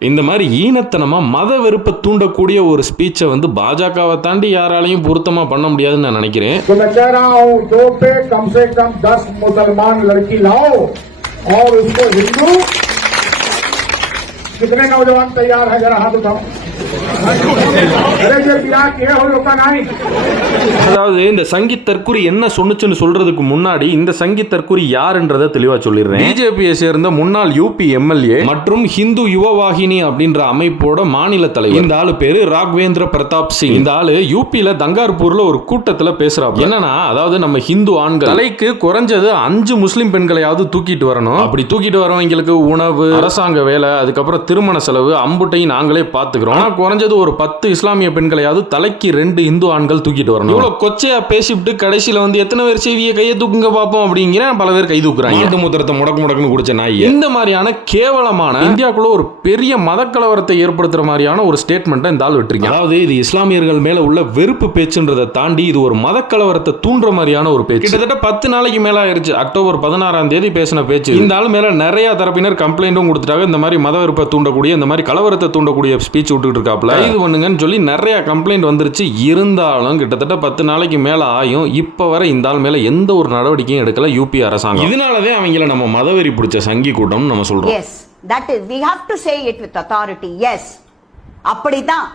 இந்த மாதிரி ஈனத்தனமா மத வெறுப்பை தூண்டக்கூடிய ஒரு ஸ்பீச்சை வந்து பாஜகவை தாண்டி யாராலையும் பொருத்தமா பண்ண முடியாதுன்னு நான் நினைக்கிறேன். कम से कम 10 मुसलमान लड़की लाओ और उसको हिंदू कितने नौजवान तैयार है जरा हाथ उठाओ. அதாவது இந்த சங்கி தற்குறி என்ன சொன்னுச்சுன்னு சொல்றதுக்கு முன்னாடி இந்த சங்கி தற்குறி யாருன்றதை தெளிவா சொல்லிடுறேன். பிஜேபியை சேர்ந்த முன்னாள் யூபி எம்எல்ஏ மற்றும் ஹிந்து யுவவாகினி அப்படின்ற அமைப்போட மாநில தலைவர். இந்த ஆளு பேரு ராகவேந்திர பிரதாப் சிங். இந்த ஆளு யூபியில தங்கார்பூர்ல ஒரு கூட்டத்துல பேசுறாரு. என்னன்னா, அதாவது நம்ம ஹிந்து ஆண்கள் தலைக்கு குறைஞ்சது 5 முஸ்லிம் பெண்களையாவது தூக்கிட்டு வரணும். அப்படி தூக்கிட்டு வரவங்களுக்கு உணவு, அரசாங்க வேலை, அதுக்கப்புறம் திருமண செலவு அம்புட்டையும் நாங்களே பாத்துக்கிறோம். குறைஞ்சது ஒரு 10 இஸ்லாமிய பெண்களையாவது தலைக்கு 2 இந்து ஆண்கள் தூக்கிட்டு வரணும். இவ்வளவு கொச்சையா பேசிவிட்டு கடைசியில வந்து எத்தனை பேர் செய்தியை கையை தூக்குங்க பாப்போம் அப்படிங்கிற பல பேர் கை தூக்குறாங்க. இந்த முத்திரத்தை முடக்குன்னு குடிச்ச நாய். இந்த மாதிரியான கேவலமான இந்தியாக்குள்ள ஒரு பெரிய மதக்கலவரத்தை ஏற்படுத்துற மாதிரியான ஒரு ஸ்டேட்மெண்ட்டை இந்த ஆள் விட்டுருக்கீங்க. அதாவது இது இஸ்லாமியர்கள் மேல உள்ள வெறுப்பு பேச்சுன்றதை தாண்டி இது ஒரு மதக்கலவரத்தை தூண்டுற மாதிரியான ஒரு பேச்சு. கிட்டத்தட்ட 10 நாளைக்கு மேல ஆயிருச்சு. அக்டோபர் 16ஆம் தேதி பேசின பேச்சு. இந்த ஆள் மேல நிறைய தரப்பினர் கம்ப்ளைண்டும் கொடுத்துட்டாங்க. இந்த மாதிரி மத வெறுப்பை தூண்டக்கூடிய, இந்த மாதிரி கலவரத்தை தூண்டக்கூடிய ஸ்பீச் விட்டுட்டு இருக்காப்ல. கைது பண்ணுங்கன்னு சொல்லி நிறைய கம்ப்ளைண்ட் வந்துருச்சு. இருந்தாலும் கிட்டத்தட்ட 10 நாளைக்கு மேல ஆயும் இப்ப வரை இந்த ஆள் மேல எந்த ஒரு நடவடிக்கையும் எடுக்கல யூபி அரசாங்கம். இதனாலவே அவங்கள நம்ம மதவெறி பிடிச்ச சங்கி கூட்டம் நம்ம சொல்றோம். Yes, that is, we have to say it with authority. Yes, அப்படிதான்